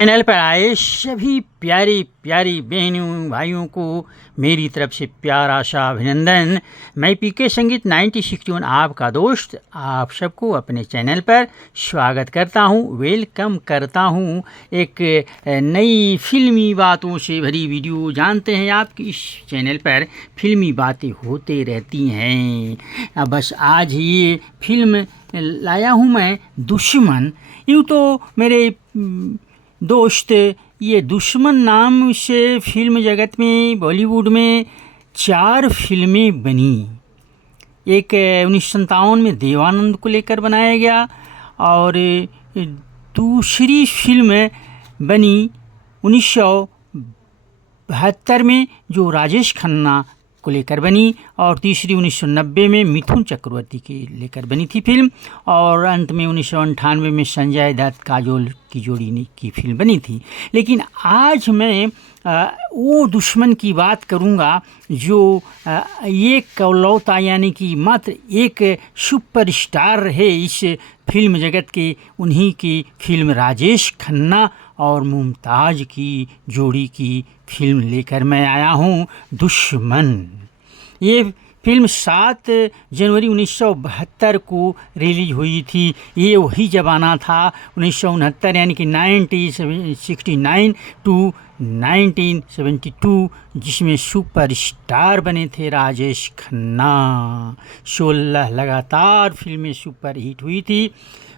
Channel पर आए सभी प्यारी प्यारी बहनों भाइयों को मेरी तरफ से प्यारा सा अभिनंदन। मैं पीके संगीत 9061 आपका दोस्त आप सबको अपने चैनल पर स्वागत करता हूं, वेलकम करता हूं। एक नई फिल्मी बातों से भरी वीडियो। जानते हैं आप कि इस चैनल पर फिल्मी बातें होते रहती हैं। बस आज ये फिल्म लाया हूं मैं, दुश्मन। यूँ तो मेरे दोस्त, ये दुश्मन नाम से फिल्म जगत में, बॉलीवुड में 4 फिल्में बनी। एक 1957 में देवानंद को लेकर बनाया गया, और दूसरी फिल्म बनी 1972 में जो राजेश खन्ना को लेकर बनी, और तीसरी 1990 में मिथुन चक्रवर्ती के लेकर बनी थी फिल्म, और अंत में 1998 में संजय दत्त काजोल की जोड़ी की फिल्म बनी थी। लेकिन आज मैं वो दुश्मन की बात करूंगा जो एक कौलौता यानी कि मात्र एक सुपरस्टार है इस फिल्म जगत के। उन्हीं की फिल्म राजेश खन्ना और मुमताज़ की जोड़ी की फिल्म लेकर मैं आया हूँ, दुश्मन। ये फिल्म 7 जनवरी 1972 को रिलीज हुई थी। ये वही ज़माना था 1969 यानी कि 1969 टू 1972, जिसमें सुपरस्टार बने थे राजेश खन्ना। 16 लगातार फिल्में सुपर हिट हुई थी।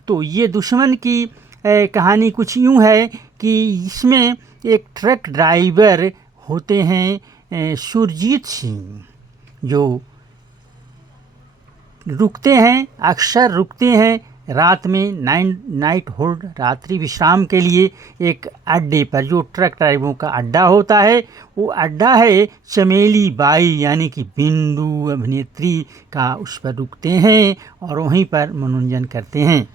तो ये दुश्मन की कहानी कुछ यूँ है कि इसमें एक ट्रक ड्राइवर होते हैं सुरजीत सिंह, जो रुकते हैं, अक्सर रुकते हैं रात में नाइट होल्ड, रात्रि विश्राम के लिए एक अड्डे पर, जो ट्रक ड्राइवरों का अड्डा होता है। वो अड्डा है चमेली बाई यानी कि बिंदु अभिनेत्री का, उस पर रुकते हैं और वहीं पर मनोरंजन करते हैं।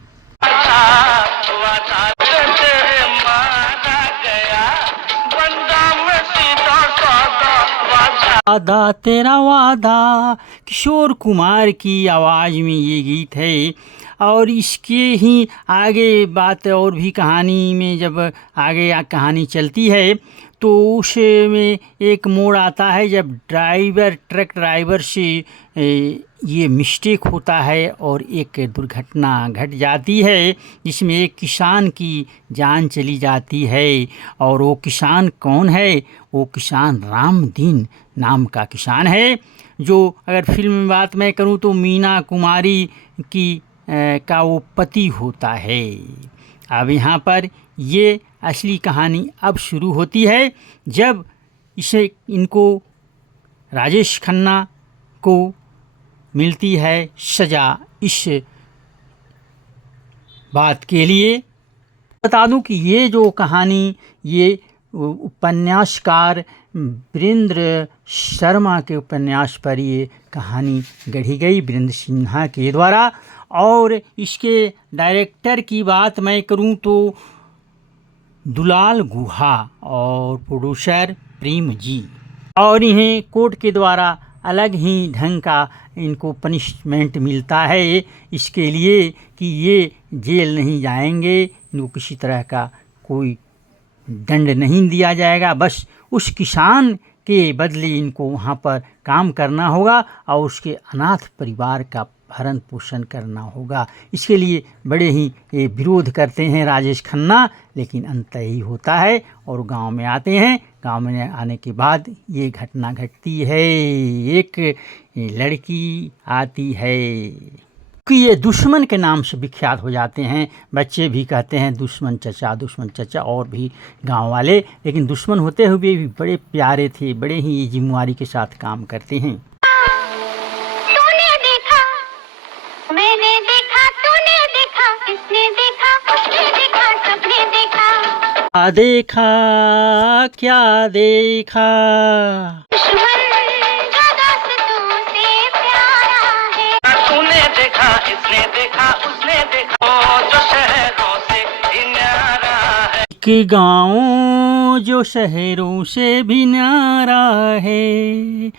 वादा तेरा वादा, किशोर कुमार की आवाज़ में ये गीत है। और इसके ही आगे बात और भी, कहानी में जब आगे कहानी चलती है तो उसमें एक मोड़ आता है जब ट्रक ड्राइवर से ये मिस्टेक होता है और एक दुर्घटना घट जाती है, जिसमें एक किसान की जान चली जाती है। और वो किसान कौन है? वो किसान रामदीन नाम का किसान है, जो अगर फिल्म में बात मैं करूं तो मीना कुमारी की का वो पति होता है। अब यहाँ पर ये असली कहानी अब शुरू होती है, जब इनको राजेश खन्ना को मिलती है सज़ा इस बात के लिए। बता दूं कि ये जो कहानी, ये उपन्यासकार वीरेंद्र शर्मा के उपन्यास पर ये कहानी गढ़ी गई, वीरेंद्र सिन्हा के द्वारा। और इसके डायरेक्टर की बात मैं करूं तो दुलाल गुहा, और प्रोड्यूसर प्रेम जी। और इन्हें कोर्ट के द्वारा अलग ही ढंग का इनको पनिशमेंट मिलता है, इसके लिए कि ये जेल नहीं जाएंगे, इनको किसी तरह का कोई दंड नहीं दिया जाएगा। बस उस किसान के बदले इनको वहाँ पर काम करना होगा और उसके अनाथ परिवार का भरण पोषण करना होगा। इसके लिए बड़े ही विरोध करते हैं राजेश खन्ना, लेकिन अंत ही होता है और गांव में आते हैं। गांव में आने के बाद ये घटना घटती है, एक लड़की आती है कि ये दुश्मन के नाम से विख्यात हो जाते हैं। बच्चे भी कहते हैं दुश्मन चचा, और भी गांव वाले। लेकिन दुश्मन होते हुए भी बड़े प्यारे थे, बड़े ही जिम्मेवारी के साथ काम करते हैं। तूने देखा, मैंने देखा, तूने देखा, इसने देखा, उसने देखा, सबने देखा। देखा क्या देखा, दुश्मन ज्यादा से तुमसे प्यारा है। तूने देखा, इसने देखा, उसने देखा, जो शहरों से भी न्यारा है। कि गाँव जो शहरों से भी न्यारा है,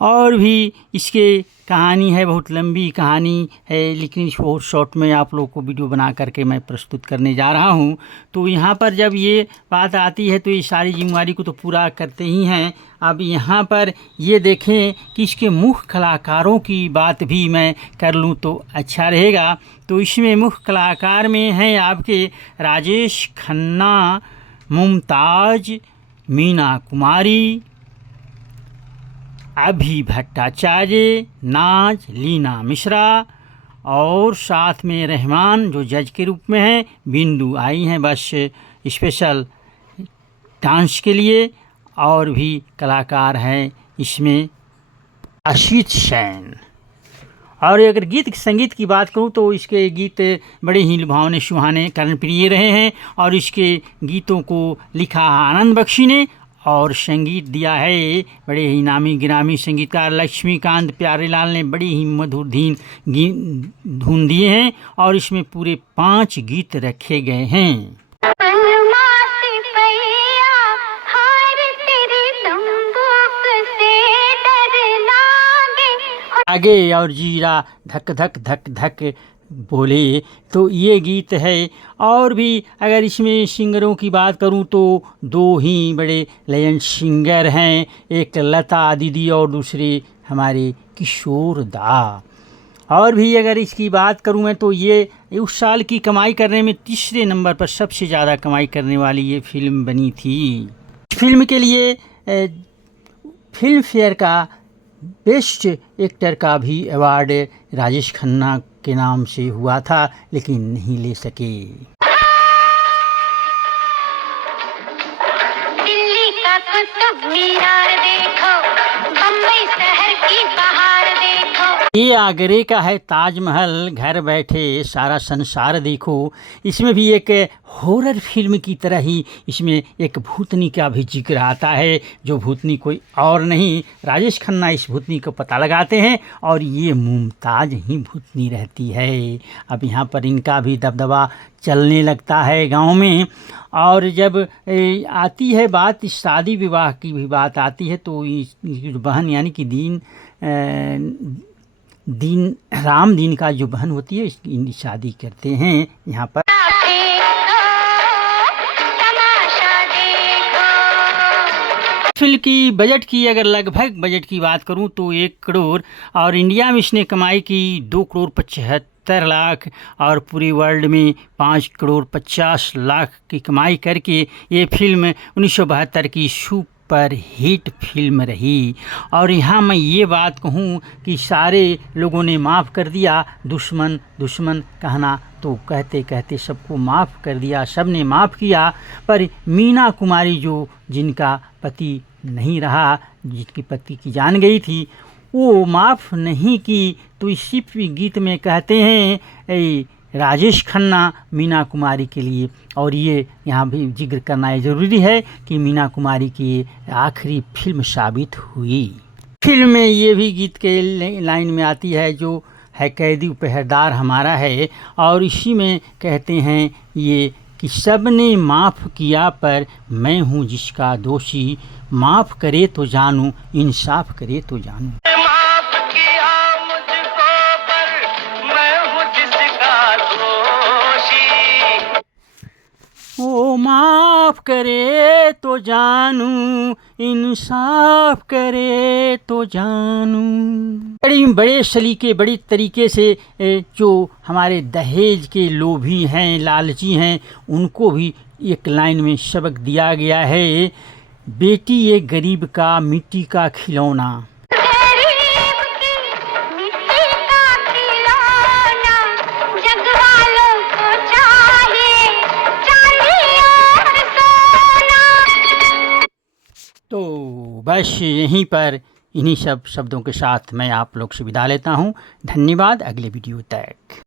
और भी इसके कहानी है, बहुत लंबी कहानी है, लेकिन इस बहुत शॉर्ट में आप लोग को वीडियो बना करके मैं प्रस्तुत करने जा रहा हूँ। तो यहाँ पर जब ये बात आती है तो ये सारी जिम्मेवारी को तो पूरा करते ही हैं। अब यहाँ पर ये देखें कि इसके मुख्य कलाकारों की बात भी मैं कर लूँ तो अच्छा रहेगा। तो इसमें मुख्य कलाकार में हैं आपके राजेश खन्ना, मुमताज़, मीना कुमारी, अभी भट्टाचार्य, नाज, लीना मिश्रा और साथ में रहमान जो जज के रूप में हैं। बिंदु आई हैं बस स्पेशल डांस के लिए। और भी कलाकार हैं इसमें अशीत सैन। और अगर गीत संगीत की बात करूं तो इसके गीत बड़े ही लुभावने सुहाने कर्णप्रिय रहे हैं। और इसके गीतों को लिखा आनंद बख्शी ने और संगीत दिया है बड़े ही नामी गिरामी संगीतकार लक्ष्मीकांत प्यारेलाल ने। बड़ी ही मधुर धुन दिए हैं और इसमें पूरे 5 गीत रखे गए हैं। आगे और जीरा धक धक धक धक बोले, तो ये गीत है। और भी अगर इसमें सिंगरों की बात करूं तो 2 ही बड़े लेजेंड सिंगर हैं, एक लता दीदी और दूसरे हमारे किशोर दा। और भी अगर इसकी बात करूं मैं तो ये उस साल की कमाई करने में 3रे नंबर पर सबसे ज़्यादा कमाई करने वाली ये फिल्म बनी थी। फिल्म के लिए फिल्म फेयर का बेस्ट एक्टर का भी अवार्ड राजेश खन्ना के नाम से हुआ था, लेकिन नहीं ले सके। दिल्ली का कुतुब मीनार देखो, बम्बई शहर की बहार देखो, ये आगरे का है ताजमहल, घर बैठे सारा संसार देखो। इसमें भी एक हॉरर फिल्म की तरह ही इसमें एक भूतनी का भी जिक्र आता है, जो भूतनी कोई और नहीं राजेश खन्ना इस भूतनी को पता लगाते हैं और ये मुमताज़ ही भूतनी रहती है। अब यहाँ पर इनका भी दबदबा चलने लगता है गांव में। और जब आती है बात शादी विवाह की भी बात आती है तो बहन यानी कि राम दीन का जो बहन होती है इसकी शादी करते हैं यहाँ पर। फिल्म की बजट की अगर लगभग बजट की बात करूं तो 1 करोड़ और इंडिया में इसने कमाई की 2 करोड़ 75 लाख और पूरी वर्ल्ड में 5 करोड़ 50 लाख की कमाई करके ये फिल्म 1972 की सुपर हिट फिल्म रही। और यहाँ मैं ये बात कहूँ कि सारे लोगों ने माफ़ कर दिया, दुश्मन दुश्मन कहना तो कहते कहते सबको माफ़ कर दिया, सब ने माफ़ किया। पर मीना कुमारी जो जिनका पति नहीं रहा, जिसकी पति की जान गई थी, वो माफ़ नहीं की। तो इसी गीत में कहते हैं राजेश खन्ना मीना कुमारी के लिए। और ये यहाँ भी जिक्र करना ज़रूरी है कि मीना कुमारी की आखिरी फिल्म साबित हुई। फिल्म में ये भी गीत के लाइन में आती है जो है कैदी पहरेदार हमारा है। और इसी में कहते हैं ये कि सब ने माफ़ किया पर मैं हूँ जिसका दोषी, माफ़ करे तो जानूँ इंसाफ करे तो जानूँ। माफ किया मुझको पर मैं हूँ जिसका दोषी, ओ माफ़ करे तो जानूँ इंसाफ करे तो जानूँ। बड़े सलीके बड़ी तरीके से जो हमारे दहेज के लोभी हैं, लालची हैं, उनको भी एक लाइन में सबक दिया गया है। बेटी ये गरीब का मिट्टी का खिलौना, गरीब की मिट्टी का खिलौना, जग वालों को चाहिए चांदी और सोना। तो बस यहीं पर इन्हीं सब शब्दों के साथ मैं आप लोग से विदा लेता हूँ। धन्यवाद। अगले वीडियो तक।